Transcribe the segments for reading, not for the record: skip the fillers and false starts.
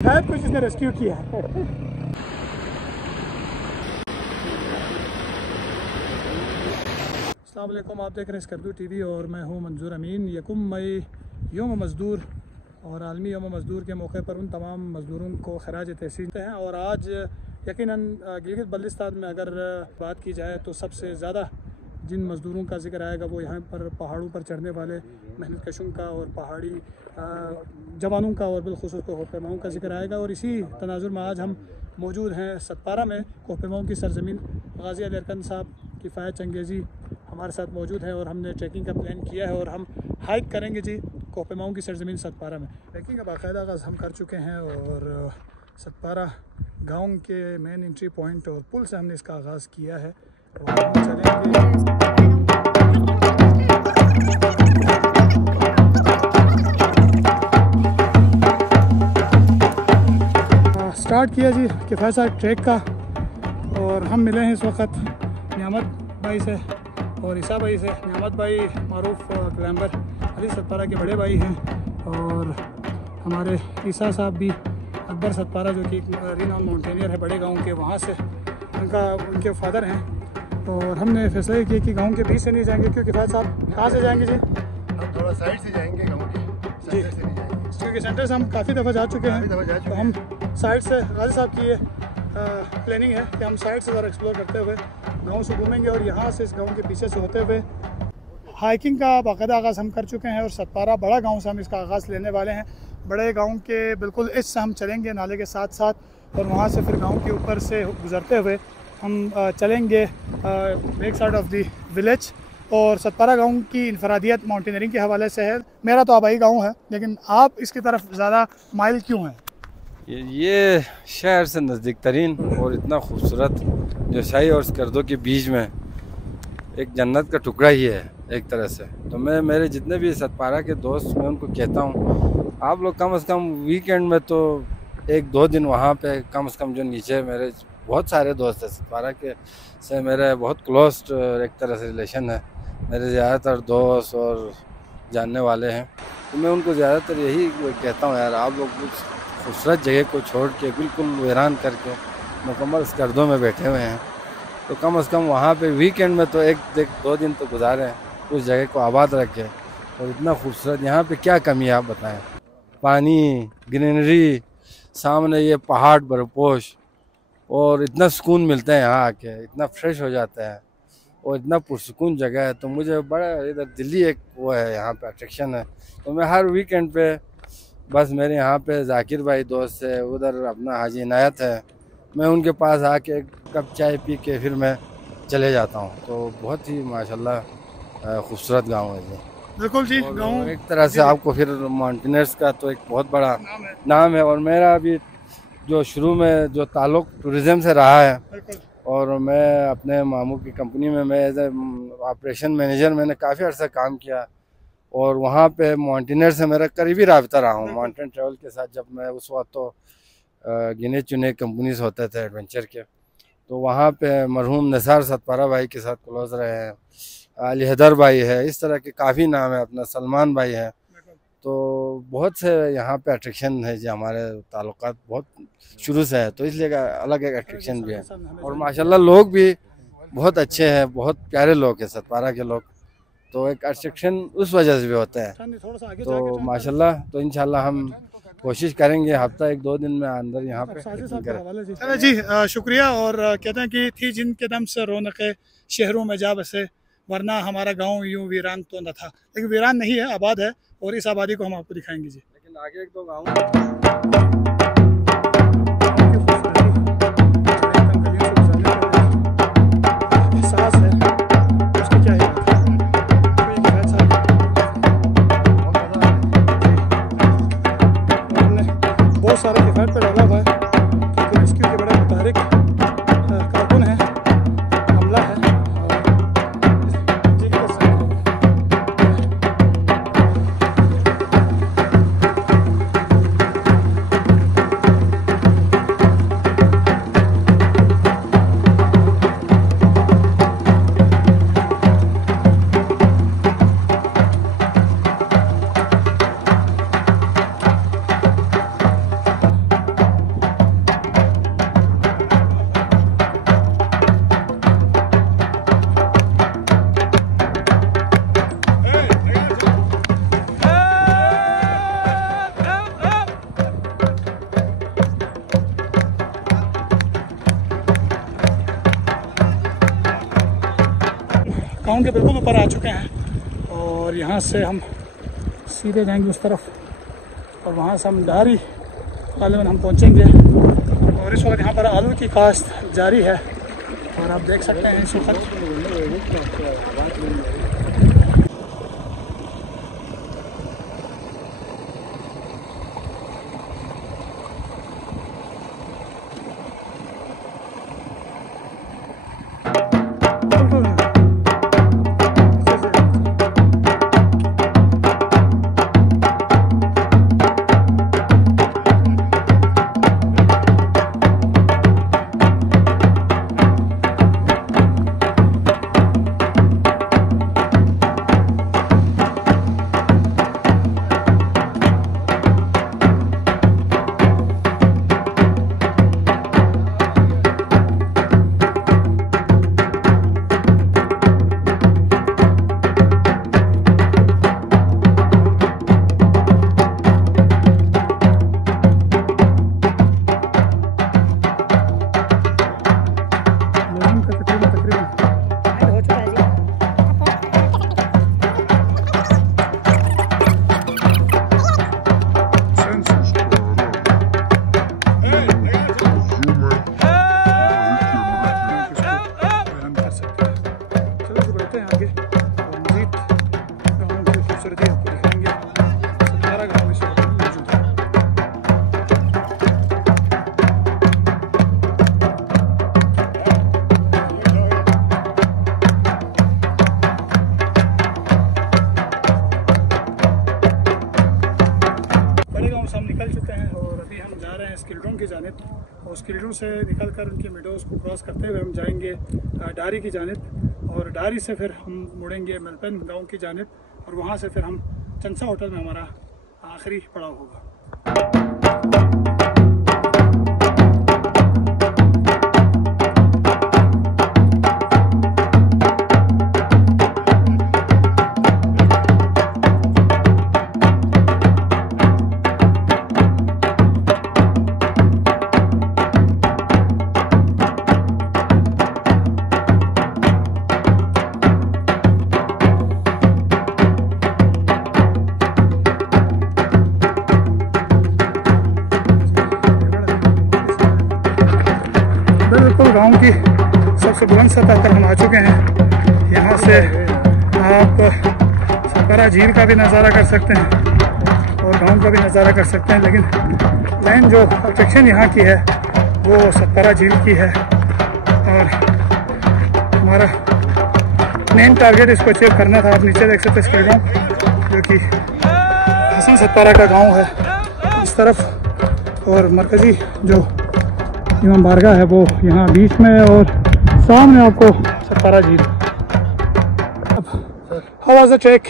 शायद कुछ इसने रेस्क्यू किया है। अस्सलाम वालेकुम, आप देख रहे हैं स्कर्दू टीवी और मैं हूं मंजूर अमीन। यकुम मई योम मज़दूर और आलमी योम मज़दूर के मौके पर उन तमाम मज़दूरों को खराज तहसीन हैं। और आज यकीनन गिलगित बल्तिस्तान में अगर बात की जाए तो सबसे ज़्यादा जिन मज़दूरों का जिक्र आएगा वो यहाँ पर पहाड़ों पर चढ़ने वाले मेहनत कशों का और पहाड़ी जवानों का और बिलखुसूस कोहपेमाओं का जिक्र आएगा। और इसी तनाजुर में आज हम मौजूद हैं सतपारा में। कोहपेमाओं की सरजमीन गाजी अली अरकन साहब किफ़ायत चंगेज़ी हमारे साथ मौजूद है और हमने ट्रैकिंग का प्लान किया है और हम हाइक करेंगे जी कोहपेमाओं की सरजमीन सतपारा में। ट्रैकिंग का बाकायदा आगाज़ हम कर चुके हैं और सतपारा गाँव के मेन एंट्री पॉइंट और पुल से हमने इसका आगाज़ किया है और हम चलेंगे। स्टार्ट किया जी किफ़ायत साहब ट्रैक का और हम मिले हैं इस वक्त नियामत भाई से और ईसा भाई से। नियामत भाई मारूफ क्लाइंबर अली सतपारा के बड़े भाई हैं और हमारे ईसा साहब भी अकबर सतपारा जो कि रिनाउंड माउंटेनियर है बड़े गांव के, वहाँ से उनके फादर हैं। और हमने फैसला किया कि गांव के बीच से नहीं जाएंगे क्योंकि किफ़ायत साहब कहाँ से जाएंगे जी? हम थोड़ा साइड से जाएंगे, गांव के सेंटर से नहीं जाएंगे क्योंकि सेंटर से हम काफ़ी दफ़ा जा चुके हैं। तो हम साइड से गाजी साहब की ये प्लानिंग है कि हम साइड से ज़रा एक्सप्लोर करते हुए गांव से घूमेंगे और यहाँ से इस गांव के पीछे से होते हुए हाइकिंग का बाकायदा आगाज़ हम कर चुके हैं। और सतपारा बड़ा गांव से हम इसका आगाज़ लेने वाले हैं। बड़े गांव के बिल्कुल इस से हम चलेंगे नाले के साथ साथ और वहाँ से फिर गांव के ऊपर से गुज़रते हुए हम चलेंगे back side of the village. और सतपारा गांव की इनफरादियत माउंटेनियरिंग के हवाले से है। मेरा तो आबाई गांव है लेकिन आप इसकी तरफ ज़्यादा माइल क्यों हैं? ये शहर से नज़दीक तरीन और इतना खूबसूरत जो शाही और स्कर्दो के बीच में एक जन्नत का टुकड़ा ही है एक तरह से। तो मैं मेरे जितने भी सतपारा के दोस्त मैं उनको कहता हूँ आप लोग कम से कम वीकेंड में तो 1-2 दिन वहाँ पे कम से कम जो नीचे मेरे बहुत सारे दोस्त हैं सतपारा के से मेरे बहुत क्लोज एक तरह से रिलेशन है। मेरे ज़्यादातर दोस्त और जानने वाले हैं तो मैं उनको ज़्यादातर यही कहता हूँ यार आप लोग कुछ खूबसूरत जगह को छोड़ के बिल्कुल वीरान करके मुकम्मल स्कर्दों में बैठे हुए हैं तो कम से कम वहाँ पे वीकेंड में तो 1-2 दिन तो गुजारें, उस जगह को आबाद रखें। और इतना खूबसूरत यहाँ पे क्या कमी है आप बताएं? पानी, ग्रीनरी, सामने ये पहाड़ बरपोश और इतना सुकून मिलता है यहाँ आके, इतना फ्रेश हो जाता है और इतना पुरसुकून जगह है। तो मुझे बड़ा इधर दिल्ली एक वो है यहाँ पे अट्रैक्शन है। तो मैं हर वीकेंड पे बस मेरे यहाँ पे जाकिर भाई दोस्त है, उधर अपना हाजी इनायत है, मैं उनके पास आके कप चाय पी के फिर मैं चले जाता हूँ। तो बहुत ही माशाल्लाह खूबसूरत गांव है जी। बिल्कुल जी, गाँव एक तरह से आपको फिर माउंटेनर्स का तो एक बहुत बड़ा नाम है। और मेरा अभी जो शुरू में जो ताल्लुक टूरिज़म से रहा है और मैं अपने मामू की कंपनी में मैं एज ए ऑपरेशन मैनेजर मैंने काफ़ी अर्सा काम किया और वहाँ पे माउंटेनर से मेरा करीबी रहा रहा हूँ। माउंटेन ट्रैवल के साथ जब मैं उस वक्त तो गिने चुने कंपनीज होते थे एडवेंचर के, तो वहाँ पे मरहूम निसार सतपारा भाई के साथ क्लोज रहे हैं, अली हैदर भाई है, इस तरह के काफ़ी नाम है, अपना सलमान भाई है। तो बहुत से यहाँ पे अट्रैक्शन है जो हमारे ताल्लुकात बहुत शुरू से है तो इसलिए अलग एक अट्रैक्शन भी है। और माशाल्लाह लोग भी बहुत अच्छे हैं, बहुत प्यारे लोग हैं सतपारा के लोग। तो एक अट्रैक्शन उस वजह से भी होता है। तो माशाल्लाह तो इंशाल्लाह हम कोशिश करेंगे हफ्ता 1-2 दिन में अंदर यहाँ पे चलो जी शुक्रिया। और कहते हैं कि थी जिनके दम से रौनक शहरों में जा बसे वरना हमारा गांव यूं वीरान तो न था। लेकिन वीरान नहीं है, आबाद है और इस आबादी को हम आपको दिखाएंगे जी। लेकिन आगे 1-2 गाँव सारा किफ़ायत पर डाला हुआ है क्योंकि रेस्क्यू के बड़े मुतारिक कारकुन है, हमला है गांव के बिल्कुल ऊपर आ चुके हैं और यहाँ से हम सीधे जाएंगे उस तरफ और वहाँ से हम डारी गालिबन हम पहुँचेंगे। और इस वक्त यहाँ पर आलू की काश्त जारी है और आप देख सकते हैं इस वक्त की जानिब और स्किल्डों से निकल कर उनकी मिडोज़ को क्रॉस करते हुए हम जाएंगे डारी की जानिब और डारी से फिर हम मुड़ेंगे मेलपेन गांव की जानिब और वहां से फिर हम चंसा होटल में हमारा आखिरी पड़ाव होगा। बिल्कुल गांव की सबसे बुलंद सतह पर हम आ चुके हैं। यहाँ से आप सतपारा झील का भी नज़ारा कर सकते हैं और गांव का भी नज़ारा कर सकते हैं, लेकिन लाइन जो ऑब्जेक्शन यहाँ की है वो सतपारा झील की है और हमारा मेन टारगेट इसको अचीव करना था। आप नीचे देख सकते हैं इसका गाँव जो कि हसन सतपारा का गाँव है इस तरफ और मरकज़ी जो इमाम बारगाह है वो यहाँ बीच में और सामने आपको सतपारा झील। How was the track?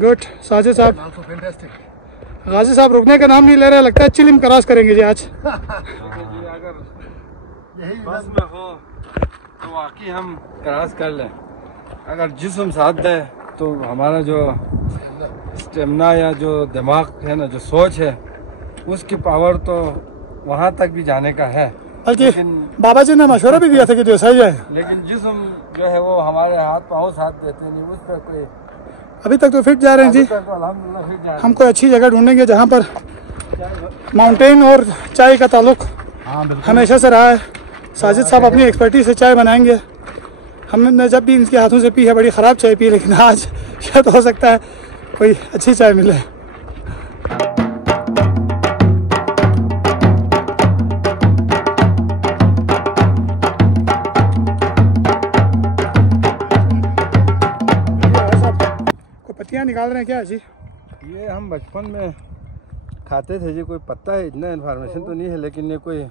Good. Sajid साहब, गाजी साहब रुकने का नाम नहीं ले रहे, लगता है चिलिम क्रॉस करेंगे जी आज। अगर बस में हो तो वाकई हम क्रॉस कर लें, अगर जिस्म साथ दे तो हमारा जो स्टेमिना या जो दिमाग है ना, जो सोच है, उसकी पावर तो वहाँ तक भी जाने का है। बल्कि बाबा जी ने मशवरा भी दिया था कि जो सही है, लेकिन जिस्म जो है वो हमारे हाथ पाँव साथ देते नहीं, उस पर कोई अभी तक तो फिट जा रहे हैं जी। तो अल्हम्दुलिल्लाह फिट जा रहे हैं। हम कोई अच्छी जगह ढूंढेंगे जहाँ पर माउंटेन और चाय का ताल्लुक हमेशा से रहा है। साजिद साहब अपनी एक्सपर्टीज से चाय बनाएंगे। हमने जब भी इनके हाथों से पी है बड़ी ख़राब चाय पी, लेकिन आज शायद हो सकता है कोई अच्छी चाय मिले। पत्तियाँ निकाल रहे हैं क्या जी? ये हम बचपन में खाते थे जी, कोई पत्ता है, इतना इन्फॉर्मेशन तो नहीं है, लेकिन ये कोई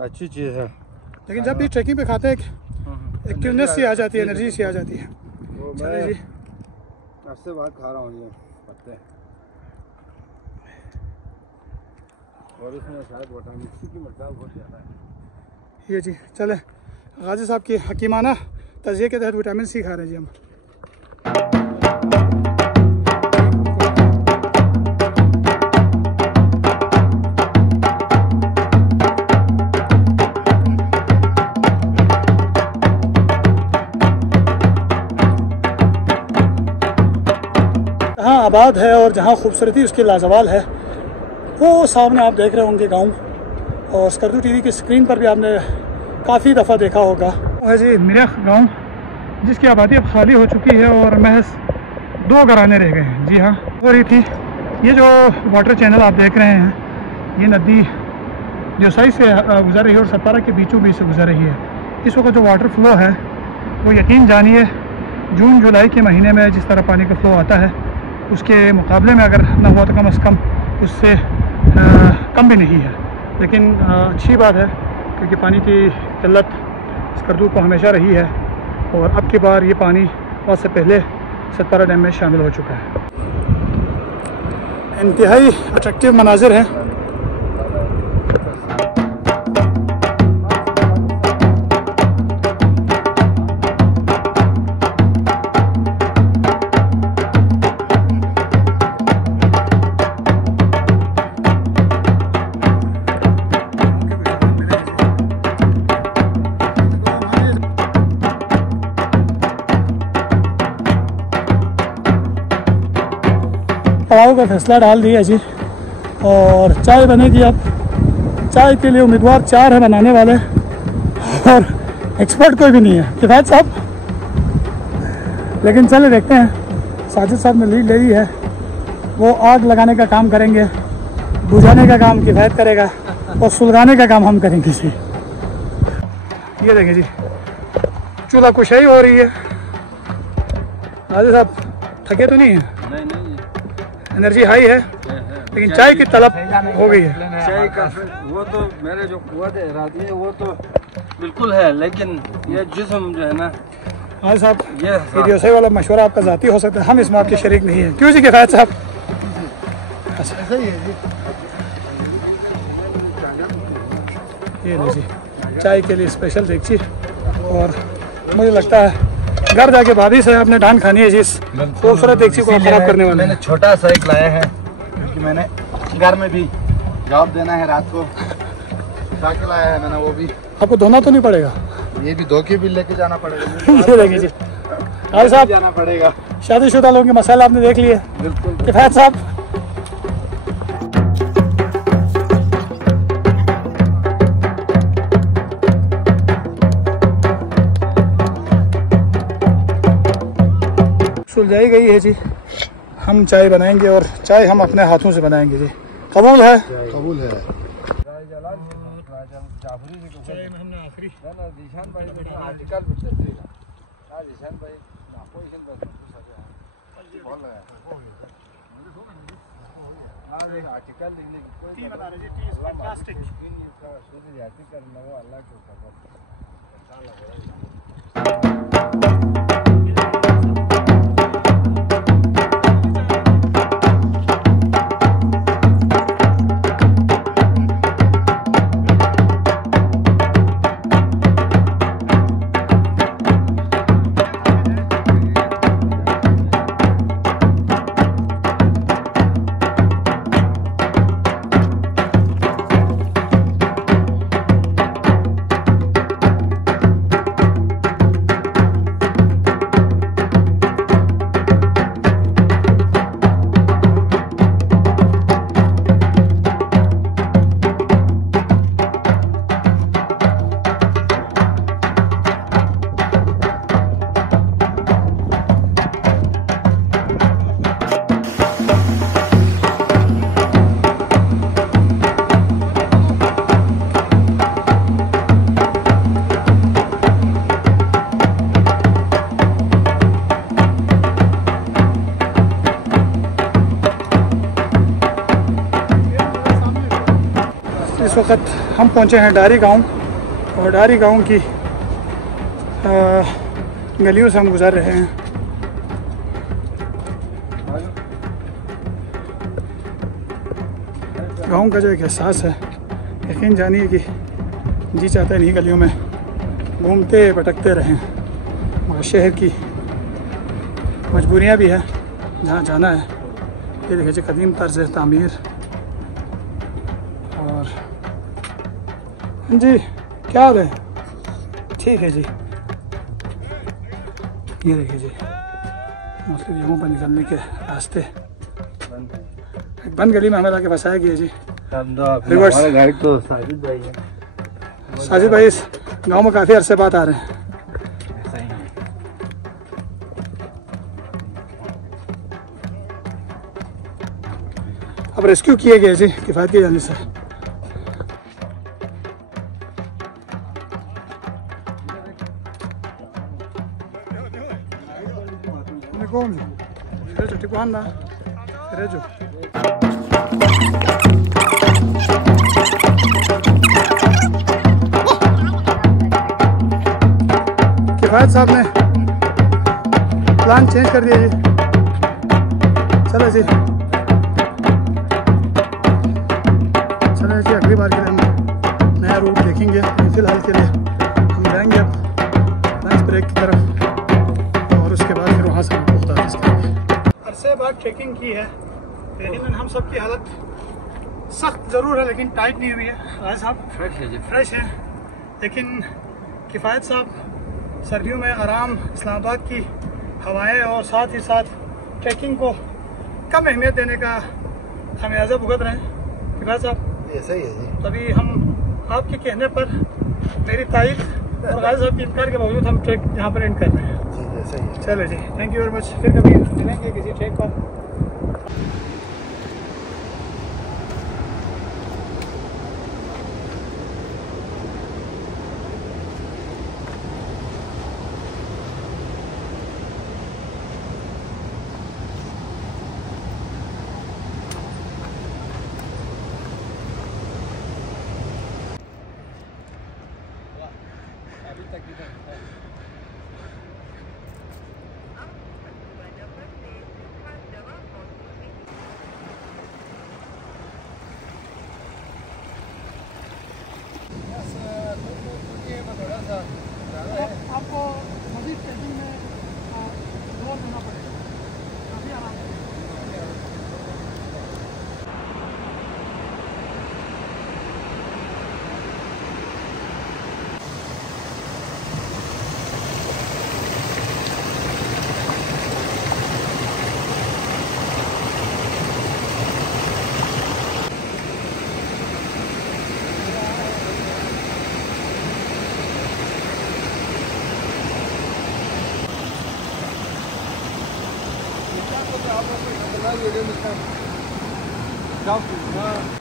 अच्छी चीज़ है। लेकिन जब भी ट्रैकिंग पे खाते हैं एक्टिवनेस सी आ जाती है, एनर्जी सी आ जाती है। चलिए जी, आपसे बात खा रहा हूँ ये पत्ते और इसमें शायद विटामिन सी की मकदार बहुत ज़्यादा है। ये जी चले, गाजी साहब की हकीमाना तज़किये के तहत विटामिन सी खा रहे हैं जी हम। आबाद है और जहाँ खूबसूरती उसकी लाजवाल है, वो सामने आप देख रहे होंगे गाँव, और स्कर्दू टीवी की स्क्रीन पर भी आपने काफ़ी दफ़ा देखा होगा। है जी मिरख गाँव, जिसकी आबादी अब खाली हो चुकी है और महज 2 घराने रह गए हैं। जी हाँ, हो रही थी। ये जो वाटर चैनल आप देख रहे हैं, ये नदी जोसाई से गुजर रही है और सतारा के बीचों बीच से गुजर रही है। इस वक्त जो वाटर फ्लो है वो यकीन जानिए जून जुलाई के महीने में जिस तरह पानी का फ्लो आता है उसके मुकाबले में अगर ना हुआ तो कम से कम उससे कम भी नहीं है। लेकिन अच्छी बात है क्योंकि पानी की किल्लत स्कर्दू को हमेशा रही है और अब की बार ये पानी बहुत से पहले सतारा डैम में शामिल हो चुका है। इंतहाई अट्रैक्टिव मनाजिर हैं। पड़ाव का फैसला डाल दिया जी और चाय बनेगी। अब चाय के लिए उम्मीदवार 4 हैं बनाने वाले और एक्सपर्ट कोई भी नहीं है किफायत साहब, लेकिन चले देखते हैं। साजिद साहब ने लीड ले ली है, वो आग लगाने का काम करेंगे, बुझाने का काम किफायत करेगा और सुलगाने का काम हम करेंगे जी। ये देखें जी, चूल्हा कुशाई हो रही है। साजिद साहब थके तो नहीं है? नहीं, एनर्जी हाई है, लेकिन चाय की तलब हो गई है। चाय का वो तो मेरे जो कुव्वत इरादी है वो तो बिल्कुल है, लेकिन ये जिस्म जो है ना। हाँ साहब, ये सही वाला मशवरा आपका ज़ाती हो सकता है, हम इस बात के शरीक नहीं है। क्यों जी किफायत साहब? ऐसा ही है जी। ये लो जी, चाय के लिए स्पेशल देखिए। और मुझे लगता है घर जाके भाभी से आपने डांट खानी है जी, इस खूबसूरत देखिए को खराब करने वाले। मैंने छोटा सा एक लाया है क्योंकि मैंने घर में भी जॉब देना है रात को, ताकि लाया है मैंने वो भी। आपको धोना तो नहीं पड़ेगा? ये भी धो के भी लेके जाना पड़ेगा। ये देखिए जी, हाल साहब जाना पड़ेगा। शादीशुदा लोगों के मसाले आपने देख लिए। बिल्कुल किफायत साहब सुलझाई गई है जी। हम चाय बनाएंगे और चाय हम अपने हाथों से बनाएंगे जी। कबूल है? कबूल है। इस वक्त हम पहुंचे हैं डारी गांव और डारी गांव की गलियों से हम गुजर रहे हैं। गांव का जो एक एहसास है, यकीन जानिए कि जी चाहते हैं इन्हीं गलियों में घूमते भटकते रहें, मगर शहर की मजबूरियां भी है जहाँ जाना है। ये देखिए कदीम तर्ज तामीर। और जी क्या हाल है? ठीक है जी। ये देखिए जी मुख्तलिफ जगहों पर निकलने के रास्ते। एक बंद गली में हमें लाके फंसाया गया जी। रिवर्स गाड़ी तो साजिद भाई है। साजिद भाई इस गांव में काफ़ी अरसे बाद आ रहे हैं। अब रेस्क्यू किए गए जी किफ़ायत की जाने से। किफ़ायत साहब ने प्लान चेंज कर दिया जी। चलो जी अगली बार के लिए हम नया रूट देखेंगे। फिलहाल के लिए हम जाएंगे अब लंच ब्रेक की तरफ और उसके बाद फिर वहाँ से हमको खुदाफिज़ करेंगे। अरसे बाद ट्रैकिंग की है लेकिन हम सब की हालत सख्त ज़रूर है लेकिन टाइट नहीं हुई है। राज साहब फ्रेश है लेकिन किफ़ायत साहब सर्दियों में आराम, इस्लामाबाद की हवाएं और साथ ही साथ ट्रैकिंग को कम अहमियत देने का खमियाजा भुगत रहे हैं। किफ़ायत साहब ऐसा ही है जी। तभी हम आपके कहने पर मेरी तारीफ और गाजी साहब के इनकार के बावजूद हम ट्रैक यहाँ पर एंड कर रहे हैं जी। ऐसा ही है। चलो जी थैंक यू वेरी मच। फिर कभी मिलेंगे किसी ट्रैक पर। आपको मजीद ट्रैकिंग में जोर देना पड़ेगा काफ़ी आराम से। जाओ